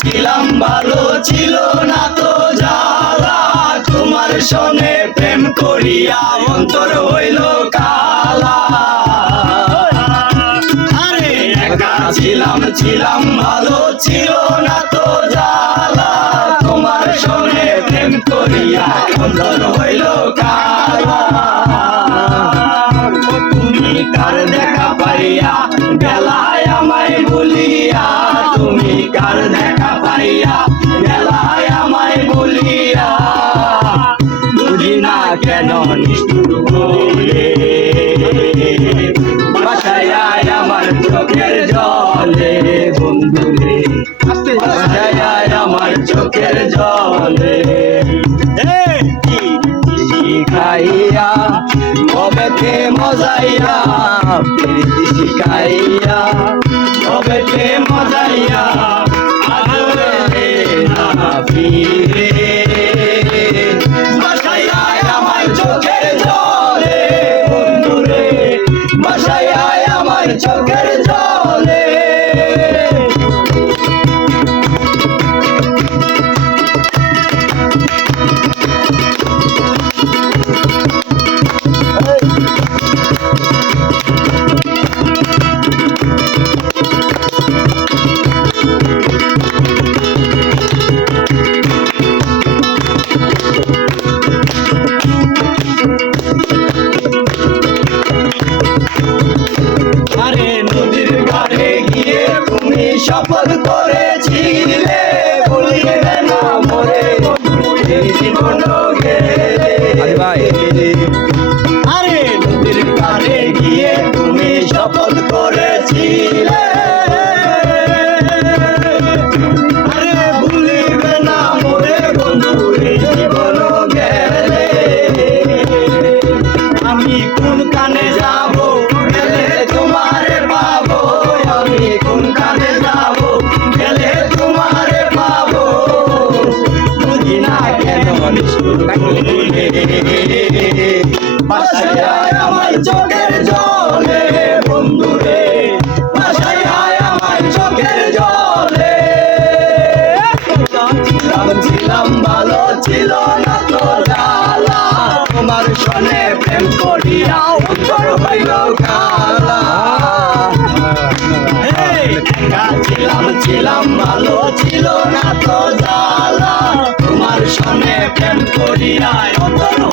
ছিলাম ভালো ছিল না তো জ্বালা তোমার সনে প্রেম করিয়া অন্তর হইল কালা আরে একা ছিলাম ভালো ছিল না তো জ্বালা তোমার সনে প্রেম করিয়া অন্তর হইল কালা তুমি কার দেখা পাইয়া গেলায় আমায় বলিয়া তুমি কার দেখা পাইয়া গেলায় আমায় বলিয়া বুঝি না কেন নিষ্ঠুর বলে বাসায় আয় আমার চোখের জলে বন্ধুরে বাসায় আয় আমার চোখের জলে শিখাইয়া কবেতে মজাইয়া প্রীতি শিখাইয়া কবেতে মজাইয়া আদরে না ফিরে বাসায় আয় আমার চোখের জলে বন্ধুরে বাসায় আয় আমার চোখের জলে শপথ করেছিলে ভুলিবে না মোরে জীবন গেলে আরে নদীর পাড়ে গিয়ে তুমি শপথ করেছিলে আরে ভুলিবে না মোরে বন্ধু জীবন গেলে আমি কোন কানে যাব গেলে তোমারে পাবো আমি কোন কানে বাসায় আয় আমার চোখের জলে বন্ধুরে বাসায় আয় আমার চোখের জলে ছিলাম ভালো ছিল না তো জ্বালা তোমার সনে প্রেম করিয়া অন্তর হইল কালা ছিলাম ভালো ছিল না তো জ্বালা তোমার সনে প্রেম করিয়া অন্তর